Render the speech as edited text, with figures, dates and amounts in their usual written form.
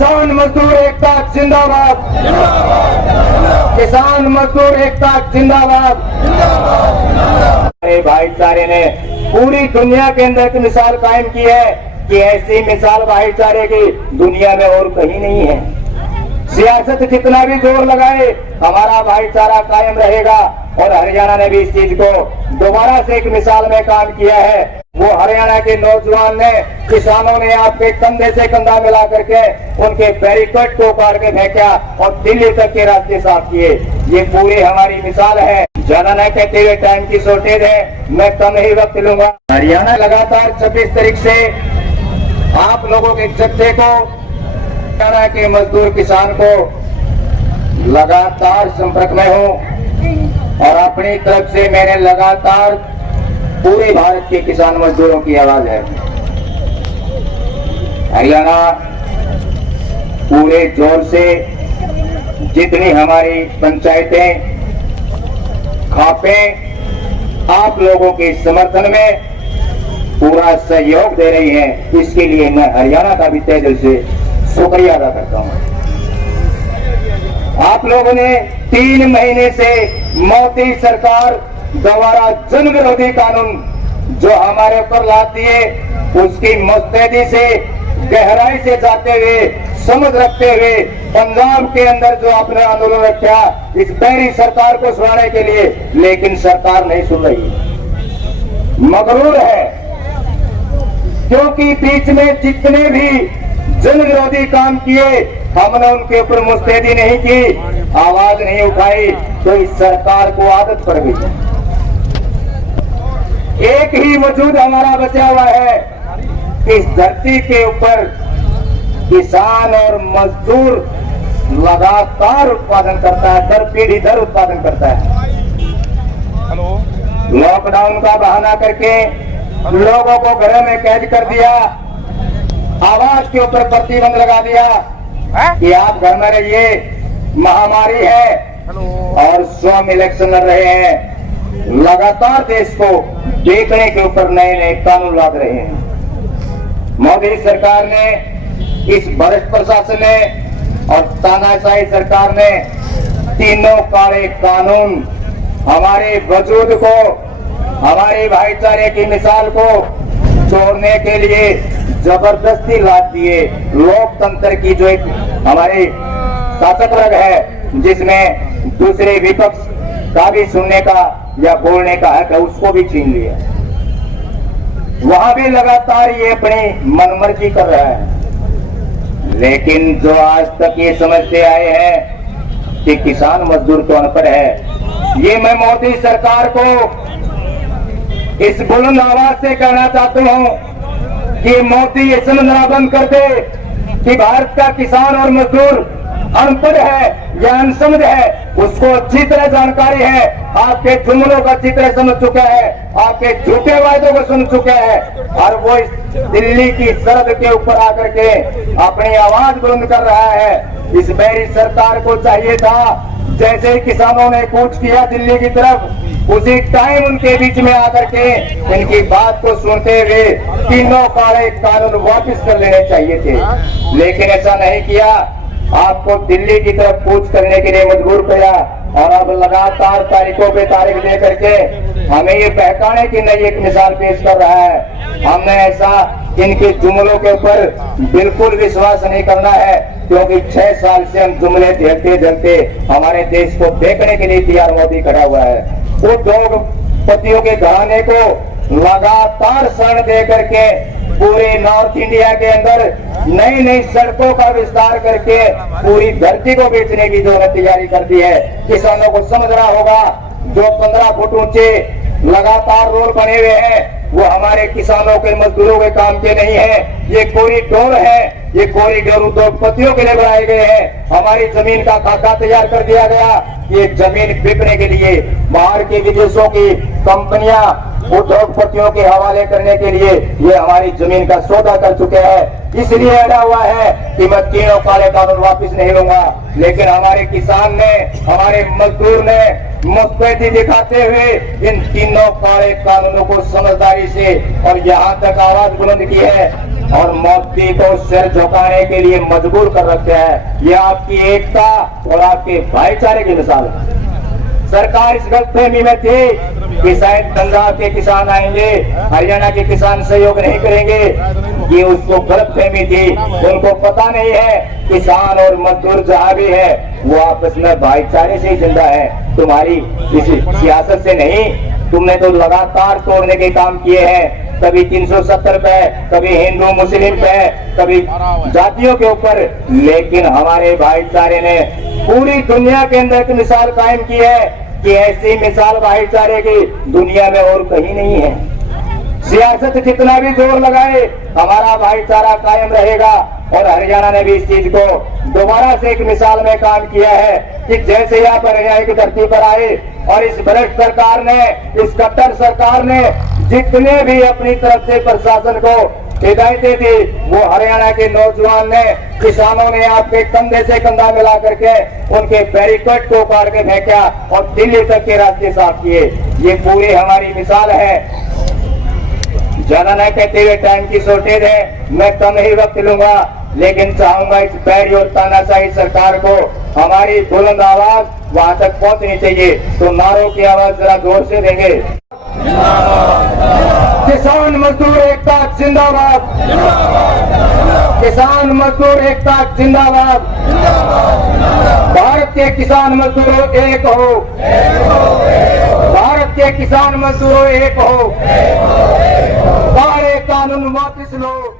किसान मजदूर एकता जिंदाबाद, किसान मजदूर एकता जिंदाबाद। भाईचारे ने पूरी दुनिया के अंदर एक मिसाल कायम की है कि ऐसी मिसाल भाईचारे की दुनिया में और कहीं नहीं है। सियासत जितना भी जोर लगाए हमारा भाईचारा कायम रहेगा। और हरियाणा ने भी इस चीज को दोबारा से एक मिसाल में काम किया है। वो हरियाणा के नौजवान ने, किसानों ने आपके कंधे से कंधा मिला करके उनके बैरिकेड को उखाड़ के फेंका और दिल्ली तक के रास्ते साफ किए। ये पूरी हमारी मिसाल है। ज्यादा न कहते हुए टाइम की शॉर्टेज है, मैं कम ही वक्त लूंगा। हरियाणा लगातार 26 तारीख से आप लोगों के जत्थे को, हरियाणा के मजदूर किसान को लगातार संपर्क में हूं और अपनी तरफ से मैंने लगातार पूरे भारत के किसान मजदूरों की आवाज है। हरियाणा पूरे जोर से जितनी हमारी पंचायतें खापे आप लोगों के समर्थन में पूरा सहयोग दे रही हैं, इसके लिए मैं हरियाणा का भी तहे दिल से शुक्रिया अदा करता हूं। आप लोगों ने 3 महीने से मोदी सरकार द्वारा जन विरोधी कानून जो हमारे ऊपर लाती है उसकी मुस्तैदी से गहराई से जाते हुए समझ रखते हुए पंजाब के अंदर जो अपना आंदोलन रखा इस बैरी सरकार को सुनाने के लिए, लेकिन सरकार नहीं सुन रही, मगरूर है। क्योंकि बीच में जितने भी जन विरोधी काम किए हमने उनके ऊपर मुस्तैदी नहीं की, आवाज नहीं उठाई, तो इस सरकार को आदत पड़ गई। एक ही वजूद हमारा बचा हुआ है, इस धरती के ऊपर किसान और मजदूर लगातार उत्पादन करता है, दर पीढ़ी दर उत्पादन करता है। लॉकडाउन का बहाना करके लोगों को घरों में कैद कर दिया, आवाज के ऊपर प्रतिबंध लगा दिया कि आप घर में रहिए, महामारी है और स्वयं इलेक्शन लड़ रहे हैं। लगातार देश को देखने के ऊपर नए नए कानून ला रहे हैं। मोदी सरकार ने, इस भ्रष्ट प्रशासन ने और तानाशाही सरकार ने तीनों काले कानून हमारे वजूद को, हमारे भाईचारे की मिसाल को तोड़ने के लिए जबरदस्ती लाद दिए। लोकतंत्र की जो एक हमारे शासक वर्ग है जिसमें दूसरे विपक्ष का भी सुनने का या बोलने का हक है, उसको भी छीन लिया। वहां भी लगातार ये अपनी मनमर्जी कर रहा है। लेकिन जो आज तक ये समझते आए हैं कि किसान मजदूर तो अनपढ़ है, ये मैं मोदी सरकार को इस बुलंद आवाज से कहना चाहता हूं कि मोदी ये समझना बंद कर दे कि भारत का किसान और मजदूर अनपढ़ है या अनसमझ है। उसको अच्छी तरह जानकारी है, आपके जुमलों का अच्छी तरह समझ चुका है, आपके झूठे वायदों को सुन चुका है और वो इस दिल्ली की सरहद के ऊपर आकर के अपनी आवाज बुलंद कर रहा है। इस बैरी सरकार को चाहिए था जैसे ही किसानों ने कूच किया दिल्ली की तरफ, उसी टाइम उनके बीच में आकर के इनकी बात को सुनते हुए तीनों काले कानून वापस कर लेने चाहिए थे, लेकिन ऐसा नहीं किया। आपको दिल्ली की तरफ कूच करने के लिए मजबूर किया और अब लगातार तारीखों पे तारीख दे करके हमें ये बहकाने की नई एक मिसाल पेश कर रहा है। हमने ऐसा इनके जुमलों के ऊपर बिल्कुल विश्वास नहीं करना है, क्योंकि 6 साल से हम जुमले झेलते झेलते हमारे देश को देखने के लिए तैयार मोदी खड़ा हुआ है। उद्योगपतियों के घराने को लगातार शरण दे करके पूरे नॉर्थ इंडिया के अंदर नई नई सड़कों का विस्तार करके पूरी धरती को बेचने की जो तैयारी कर दी है। किसानों को समझना होगा, जो 15 फुट ऊंचे लगातार रोड बने हुए हैं वो हमारे किसानों के मजदूरों के काम के नहीं है। ये कॉरिडोर है, ये कॉरिडोर उद्योगपतियों के लिए बनाए गए हैं। हमारी जमीन का खाका तैयार कर दिया गया, ये जमीन बिकने के लिए बाहर के विदेशों की कंपनियां उद्योगपतियों के हवाले करने के लिए ये हमारी जमीन का सौदा कर चुके हैं। इसलिए अड़ा हुआ है कि मैं तीनों काले कानून वापस नहीं लूंगा। लेकिन हमारे किसान ने, हमारे मजदूर ने मुस्तैदी दिखाते हुए इन तीनों काले कानूनों को समझदारी से और यहाँ तक आवाज बुलंद की है और मोदी को सिर झुकाने के लिए मजबूर कर रखे हैं। ये आपकी एकता और आपके भाईचारे की मिसाल है। सरकार इस गलतफहमी में थी कि शायद पंजाब के किसान आएंगे, हरियाणा के किसान सहयोग नहीं करेंगे। ये उसको गलतफहमी थी। उनको पता नहीं है किसान और मजदूर जहां भी है वो आपस में भाईचारे से ही जिंदा है। तुम्हारी इस सियासत से नहीं। तुमने तो लगातार तोड़ने के काम किए हैं। कभी 370 पे, कभी हिंदू मुस्लिम पे, कभी जातियों के ऊपर। लेकिन हमारे भाईचारे ने पूरी दुनिया के अंदर एक मिसाल कायम की है कि ऐसी मिसाल भाईचारे की दुनिया में और कहीं नहीं है। सियासत जितना भी जोर लगाए हमारा भाईचारा कायम रहेगा। और हरियाणा ने भी इस चीज को दोबारा से एक मिसाल में काम किया है कि जैसे यहाँ पर हरियाणा की धरती पर आए और इस भ्रष्ट सरकार ने, इस कट्टर सरकार ने जितने भी अपनी तरफ से प्रशासन को हिदायतें दी, वो हरियाणा के नौजवान ने, किसानों ने आपके कंधे से कंधा मिला करके उनके बैरिकेड को उखाड़ के फेंका और दिल्ली तक के रास्ते साफ किए। ये पूरी हमारी मिसाल है। ज्यादा नहीं कहते हुए, टाइम की शॉर्टेज है, मैं कम ही वक्त लूंगा। लेकिन चाहूंगा इस बैरी और तानाशाही सरकार को हमारी बुलंद आवाज वहां तक पहुंचनी चाहिए। तो नारों की आवाज जरा जोर से देंगे। किसान मजदूर एकता जिंदाबाद, किसान मजदूर एकता जिंदाबाद। भारत के किसान मजदूरों एक हो, भारत के किसान मजदूरों एक हो। काले कानून वापस लो।